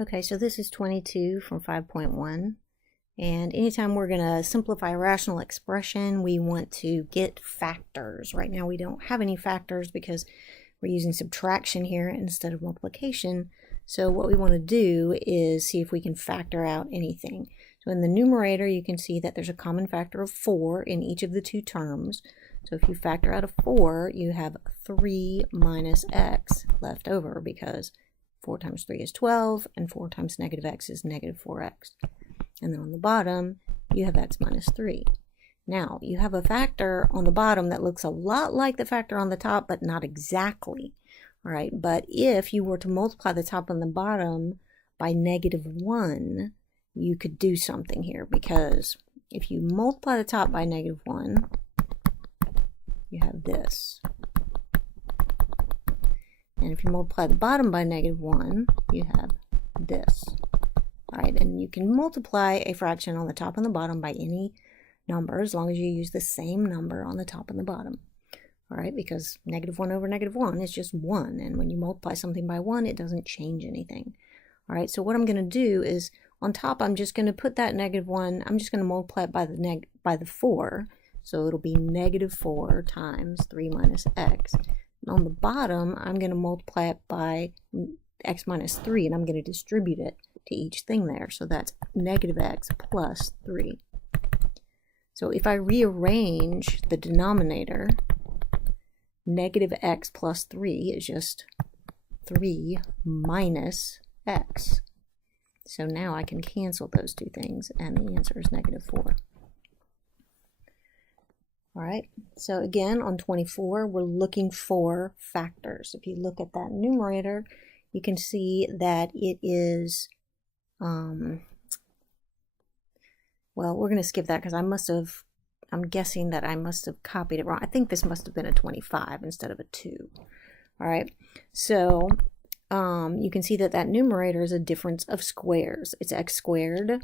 Okay, so this is 22 from 5.1. And anytime we're going to simplify a rational expression, we want to get factors. Right now we don't have any factors because we're using subtraction here instead of multiplication. So what we want to do is see if we can factor out anything. So in the numerator, you can see that there's a common factor of 4 in each of the two terms. So if you factor out a 4, you have 3 minus x left over because 4 times 3 is 12, and 4 times negative x is negative 4x. And then on the bottom, you have x minus 3. Now, you have a factor on the bottom that looks a lot like the factor on the top, but not exactly. All right, but if you were to multiply the top and the bottom by negative 1, you could do something here, because if you multiply the top by negative 1, you have this. And if you multiply the bottom by negative 1, you have this. All right, and you can multiply a fraction on the top and the bottom by any number as long as you use the same number on the top and the bottom. All right, because negative 1 over negative 1 is just 1, and when you multiply something by 1, it doesn't change anything. All right, so what I'm going to do is on top, I'm just going to put that negative 1, I'm just going to multiply it by the 4, so it'll be negative 4 times 3 minus x. And on the bottom, I'm going to multiply it by x minus 3, and I'm going to distribute it to each thing there. So that's negative x plus 3. So if I rearrange the denominator, negative x plus 3 is just 3 minus x. So now I can cancel those two things, and the answer is negative 4. All right, so again, on 24, we're looking for factors. If you look at that numerator, you can see that it is, well, we're going to skip that because I'm guessing that I must have copied it wrong. I think this must have been a 25 instead of a 2. All right, so you can see that that numerator is a difference of squares. It's x squared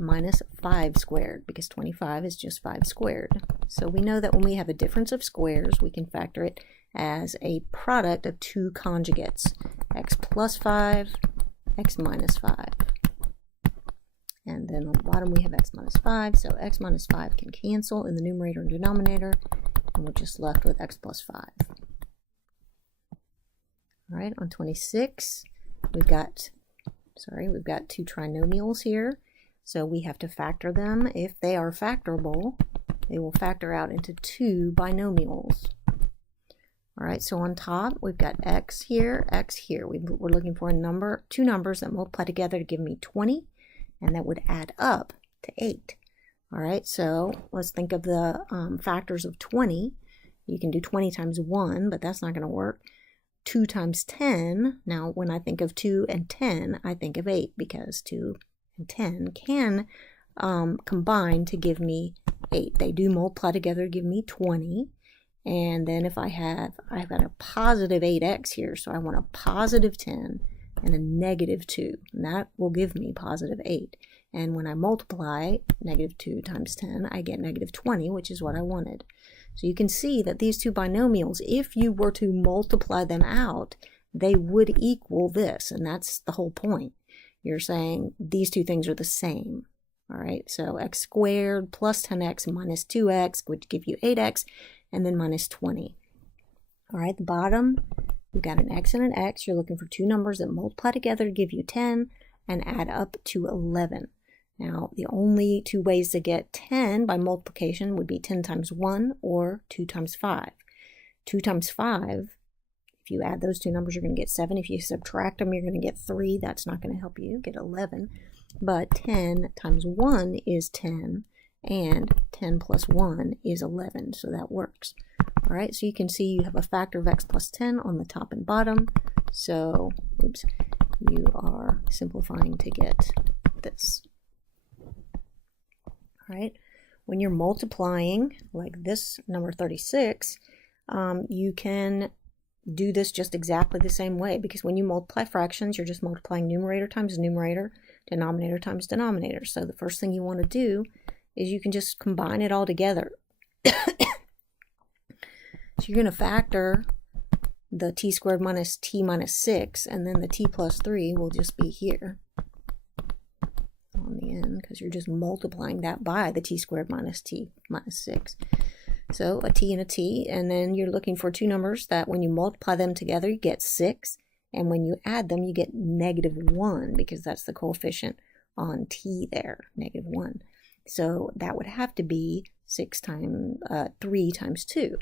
minus 5 squared, because 25 is just 5 squared. So we know that when we have a difference of squares, we can factor it as a product of two conjugates, x plus 5, x minus 5. And then on the bottom we have x minus 5, so x minus 5 can cancel in the numerator and denominator, and we're just left with x plus 5. All right, on 26, we've got two trinomials here. So we have to factor them. If they are factorable, they will factor out into two binomials. All right, so on top, we've got x here, x here. We're looking for two numbers that multiply together to give me 20, and that would add up to 8. All right, so let's think of the factors of 20. You can do 20 times 1, but that's not going to work. 2 times 10. Now, when I think of 2 and 10, I think of 8, because 2 and 10 can combine to give me 8. They do multiply together to give me 20. And then if I've got a positive 8x here, so I want a positive 10 and a negative 2. And that will give me positive 8. And when I multiply negative 2 times 10, I get negative 20, which is what I wanted. So you can see that these two binomials, if you were to multiply them out, they would equal this. And that's the whole point. You're saying these two things are the same. All right, so x squared plus 10x minus 2x would give you 8x, and then minus 20. All right, the bottom, we've got an x and an x. You're looking for two numbers that multiply together to give you 10 and add up to 11. Now, the only two ways to get 10 by multiplication would be 10 times 1 or 2 times 5. 2 times 5, if you add those two numbers, you're going to get 7. If you subtract them, you're going to get 3. That's not going to help you get 11. But 10 times 1 is 10, and 10 plus 1 is 11, so that works. All right, so you can see you have a factor of x plus 10 on the top and bottom. So, oops, you are simplifying to get this. All right, when you're multiplying, like this number 36, you can do this just exactly the same way, because when you multiply fractions, you're just multiplying numerator times numerator, denominator times denominator. So the first thing you want to do is you can just combine it all together. So you're going to factor the t squared minus t minus 6, and then the t plus 3 will just be here on the end, because you're just multiplying that by the t squared minus t minus 6. So a t and a t, and then you're looking for two numbers that when you multiply them together, you get 6, and when you add them, you get -1, because that's the coefficient on t there, -1. So that would have to be 3 times 2.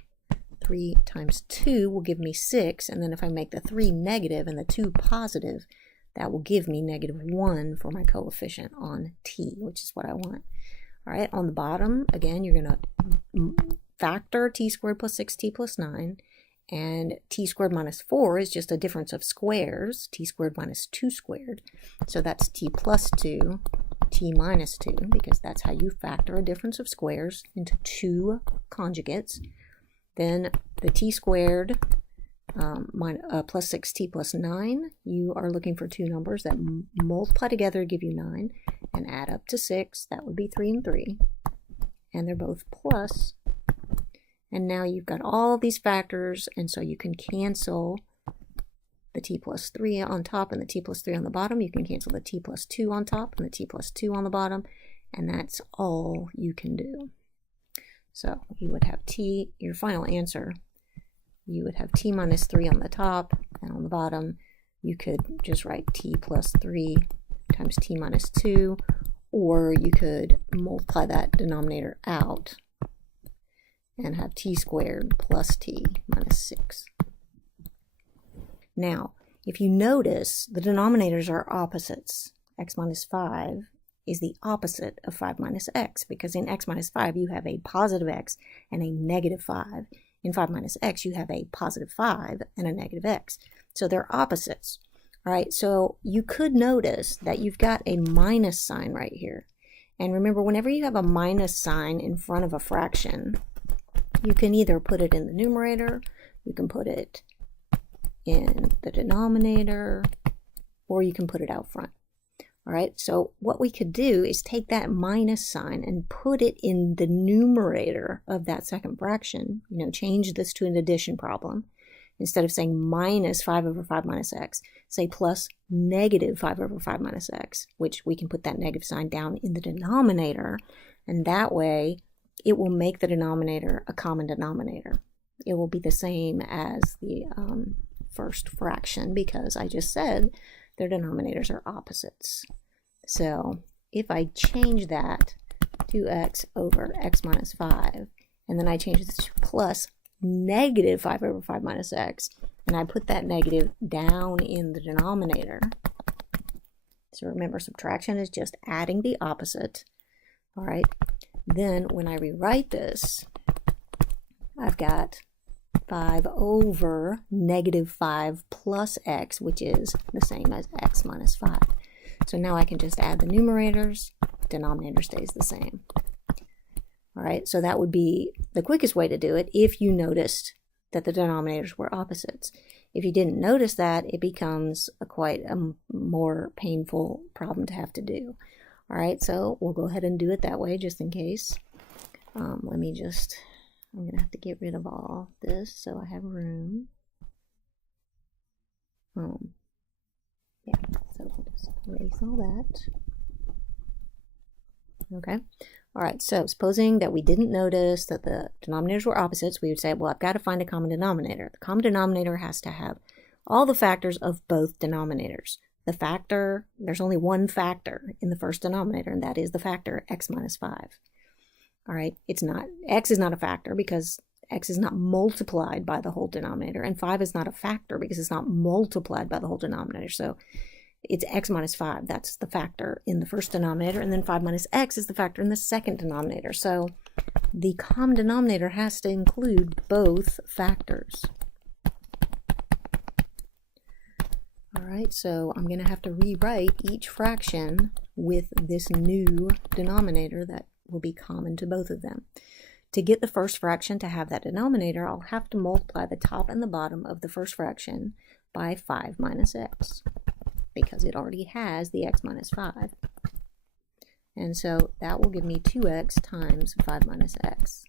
3 times 2 will give me 6, and then if I make the 3 negative and the 2 positive, that will give me -1 for my coefficient on t, which is what I want. All right, on the bottom, again, you're going to factor t squared plus 6t plus 9, and t squared minus 4 is just a difference of squares, t squared minus 2 squared. So that's t plus 2, t minus 2, because that's how you factor a difference of squares into two conjugates. Then the t squared plus 6t plus 9, you are looking for two numbers that multiply together to give you 9 and add up to 6. That would be 3 and 3. And they're both plus. And now you've got all these factors, and so you can cancel the t plus 3 on top and the t plus 3 on the bottom. You can cancel the t plus 2 on top and the t plus 2 on the bottom, and that's all you can do. So you would have t, your final answer, you would have t minus 3 on the top, and on the bottom you could just write t plus 3 times t minus 2, or you could multiply that denominator out and have t squared plus t minus 6. Now, if you notice, the denominators are opposites. X minus 5 is the opposite of 5 minus x, because in x minus 5 you have a positive x and a negative 5. In 5 minus x you have a positive 5 and a negative x. So they're opposites. All right, so you could notice that you've got a minus sign right here. And remember, whenever you have a minus sign in front of a fraction, you can either put it in the numerator, you can put it in the denominator, or you can put it out front. All right, so what we could do is take that minus sign and put it in the numerator of that second fraction. You know, change this to an addition problem. Instead of saying minus 5 over 5 minus x, say plus negative 5 over 5 minus x, which we can put that negative sign down in the denominator, and that way it will make the denominator a common denominator. It will be the same as the first fraction, because I just said their denominators are opposites. So if I change that to x over x minus 5, and then I change this to plus negative 5 over 5 minus x, and I put that negative down in the denominator. So remember, subtraction is just adding the opposite. All right, then when I rewrite this, I've got 5 over negative 5 plus x, which is the same as x minus 5. So now I can just add the numerators, denominator stays the same. All right, so that would be the quickest way to do it if you noticed that the denominators were opposites. If you didn't notice that, it becomes quite a more painful problem to have to do. All right, so we'll go ahead and do it that way just in case. I'm going to have to get rid of all this so I have room. Yeah, so we'll just erase all that. Okay. All right, so supposing that we didn't notice that the denominators were opposites, we would say, well, I've got to find a common denominator. The common denominator has to have all the factors of both denominators. The factor, there's only one factor in the first denominator, and that is the factor x minus 5. All right, x is not a factor because x is not multiplied by the whole denominator, and 5 is not a factor because it's not multiplied by the whole denominator. So it's x minus 5. That's the factor in the first denominator, and then 5 minus x is the factor in the second denominator. So the common denominator has to include both factors. All right, so I'm going to have to rewrite each fraction with this new denominator that will be common to both of them. To get the first fraction to have that denominator, I'll have to multiply the top and the bottom of the first fraction by 5 minus x, because it already has the x minus 5. And so that will give me 2x times 5 minus x.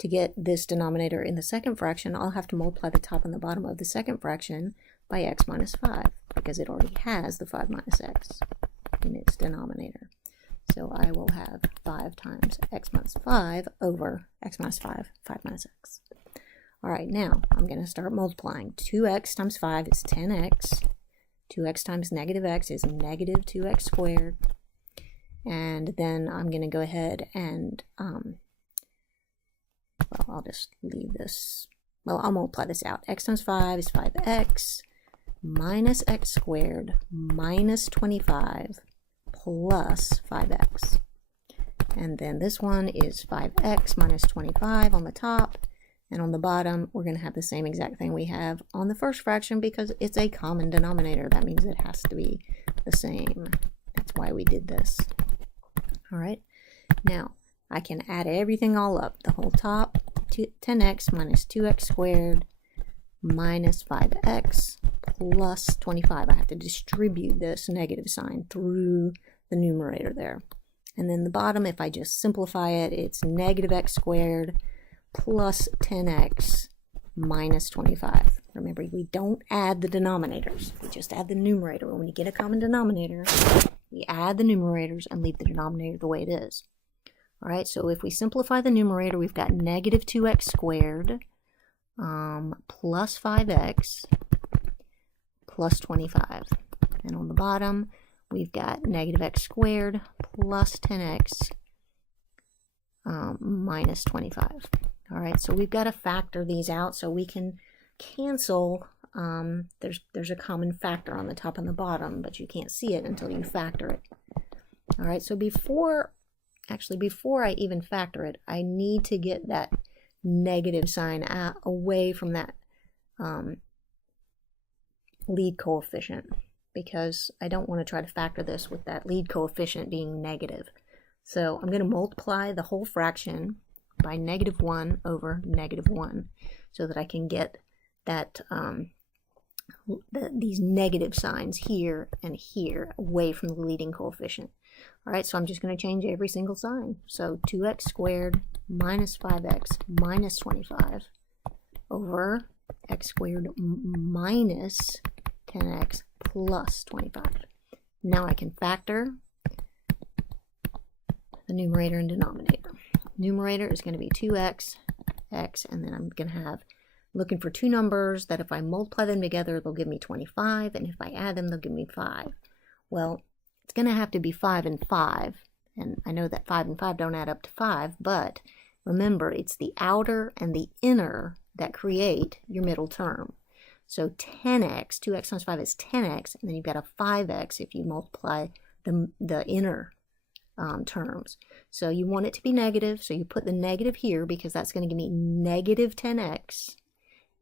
to get this denominator in the second fraction, I'll have to multiply the top and the bottom of the second fraction by x minus 5, because it already has the 5 minus x in its denominator. So I will have 5 times x minus 5 over x minus 5, 5 minus x. All right, now I'm going to start multiplying. 2x times 5 is 10x. 2x times negative x is negative 2x squared. And then I'm going to go ahead and, well, I'll just leave this. Well, I'll multiply this out. X times 5 is 5x minus x squared minus 25 plus 5x. And then this one is 5x minus 25 on the top. And on the bottom, we're going to have the same exact thing we have on the first fraction because it's a common denominator. That means it has to be the same. That's why we did this. All right. Now, I can add everything all up. The whole top, 10x minus 2x squared minus 5x plus 25. I have to distribute this negative sign through the numerator there. And then the bottom, if I just simplify it, it's negative x squared plus 10x minus 25. Remember, we don't add the denominators. We just add the numerator. When you get a common denominator, we add the numerators and leave the denominator the way it is. All right, so if we simplify the numerator, we've got negative 2x squared plus 5x plus 25. And on the bottom, we've got negative x squared plus 10x minus 25. All right, so we've got to factor these out so we can cancel. There's a common factor on the top and the bottom, but you can't see it until you factor it. All right, so before I even factor it, I need to get that negative sign away from that lead coefficient, because I don't want to try to factor this with that lead coefficient being negative. So I'm going to multiply the whole fraction by negative 1 over negative 1 so that I can get that these negative signs here and here away from the leading coefficient. All right, so I'm just going to change every single sign. So 2x squared minus 5x minus 25 over x squared minus 10x plus 25. Now I can factor the numerator and denominator. Numerator is going to be 2x, x, and then I'm going to have, looking for two numbers that if I multiply them together, they'll give me 25, and if I add them, they'll give me 5. Well, it's going to have to be 5 and 5, and I know that 5 and 5 don't add up to 5, but remember, it's the outer and the inner that create your middle term. So 10x, 2x times 5 is 10x, and then you've got a 5x if you multiply the inner terms. So you want it to be negative, so you put the negative here because that's going to give me negative 10x,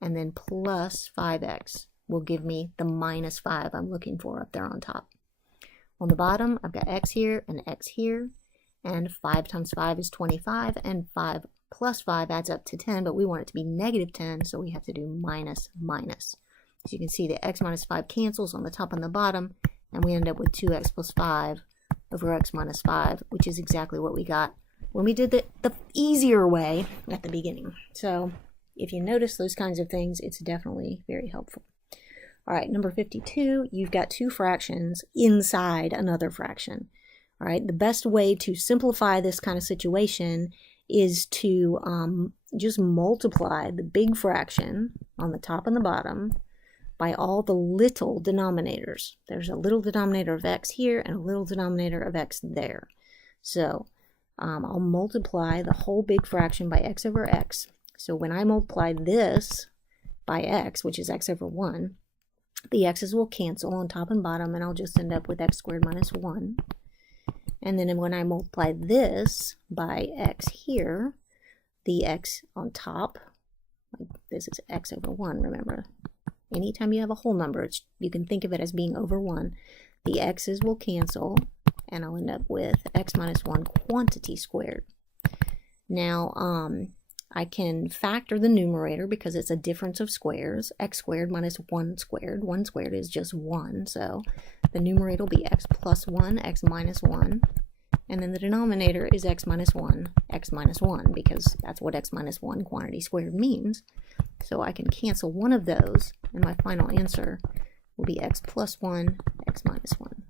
and then plus 5x will give me the minus 5 I'm looking for up there on top. On the bottom, I've got x here and x here, and 5 times 5 is 25, and 5 plus 5 adds up to 10, but we want it to be negative 10, so we have to do minus minus. So you can see the x minus 5 cancels on the top and the bottom, and we end up with 2x plus 5 over x minus 5, which is exactly what we got when we did the easier way at the beginning. So if you notice those kinds of things, it's definitely very helpful. All right, number 52, you've got two fractions inside another fraction. All right, the best way to simplify this kind of situation is to just multiply the big fraction on the top and the bottom by all the little denominators. There's a little denominator of x here and a little denominator of x there. So I'll multiply the whole big fraction by x over x. So when I multiply this by x, which is x over 1, the x's will cancel on top and bottom, and I'll just end up with x squared minus 1. And then when I multiply this by x here, the x on top, this is x over 1, remember. Anytime you have a whole number, you can think of it as being over 1. The x's will cancel, and I'll end up with x minus 1 quantity squared. Now, I can factor the numerator because it's a difference of squares. X squared minus 1 squared. 1 squared is just 1, so the numerator will be x plus 1, x minus 1. and then the denominator is x minus 1, because that's what x minus 1 quantity squared means. So I can cancel one of those, and my final answer will be x plus 1, x minus 1.